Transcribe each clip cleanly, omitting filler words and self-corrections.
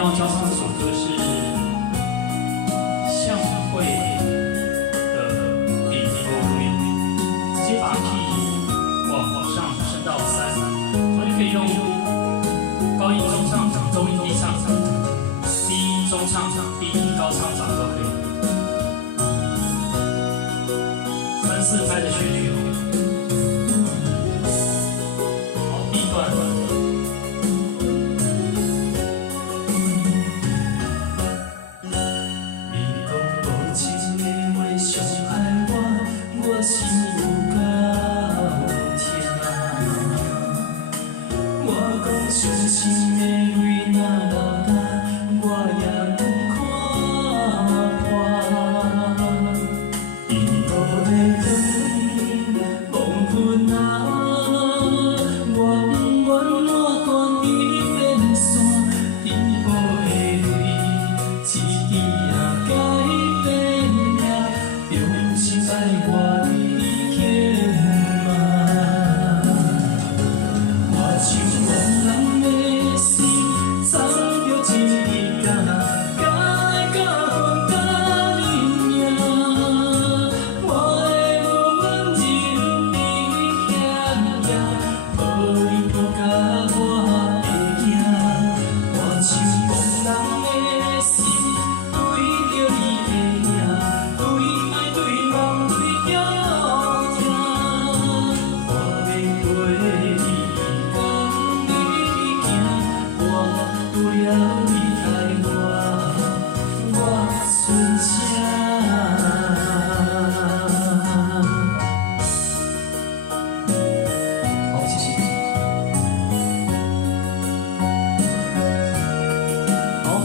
要教唱这首歌是向会的第一波录音，直接把 key 往上升到3，所以可以用高音中唱、中音低唱、低音中唱、低音高唱法都可以。3、4拍的旋律哦。好，第一段。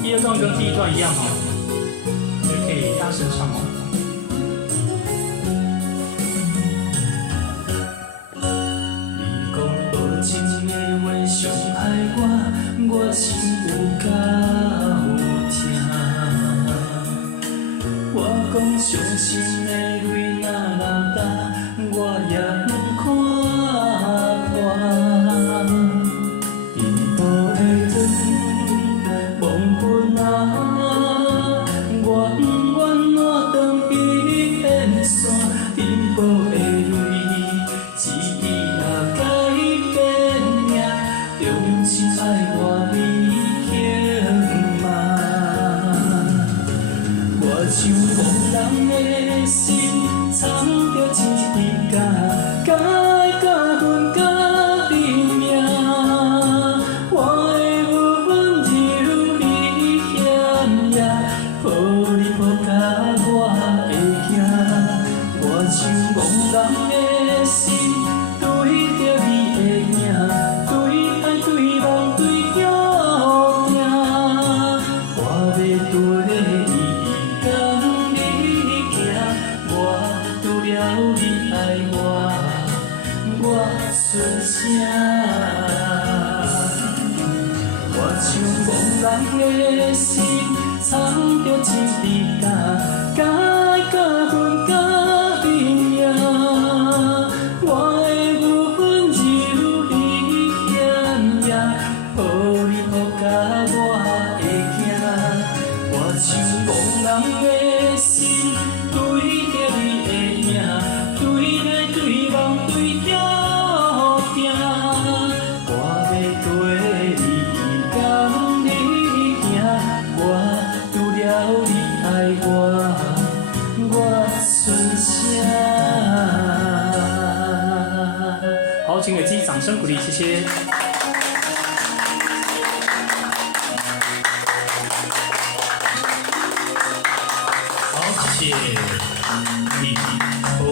第二段跟第一段一样哦，也可以大声唱哦。你讲无情的话伤害我，我心有够痛。我讲伤心的泪若流干，我也不看破。伊无会转。梦分啊，我不愿换当彼变线，颠簸的泪，一滴也改变命，重新爱我你轻慢。我像茫然的心，藏着一滴假，改甲分甲你命。我的有份只有你嫌夜，抱你抱甲我会惊。我像茫然的心，对着你的影，对爱对梦对着行。我要跟你行，我除了你爱我剩啥？我像茫然的心，藏着一滴假，改甲分甲你命。我的有份只有你嫌夜，抱你抱甲我会惊。我像茫然的心，对着你的影，对爱对梦对着行。我要跟你跟你行，我除了你爱我剩啥？好，请给自己掌声鼓励，谢谢。好，谢谢。你不会。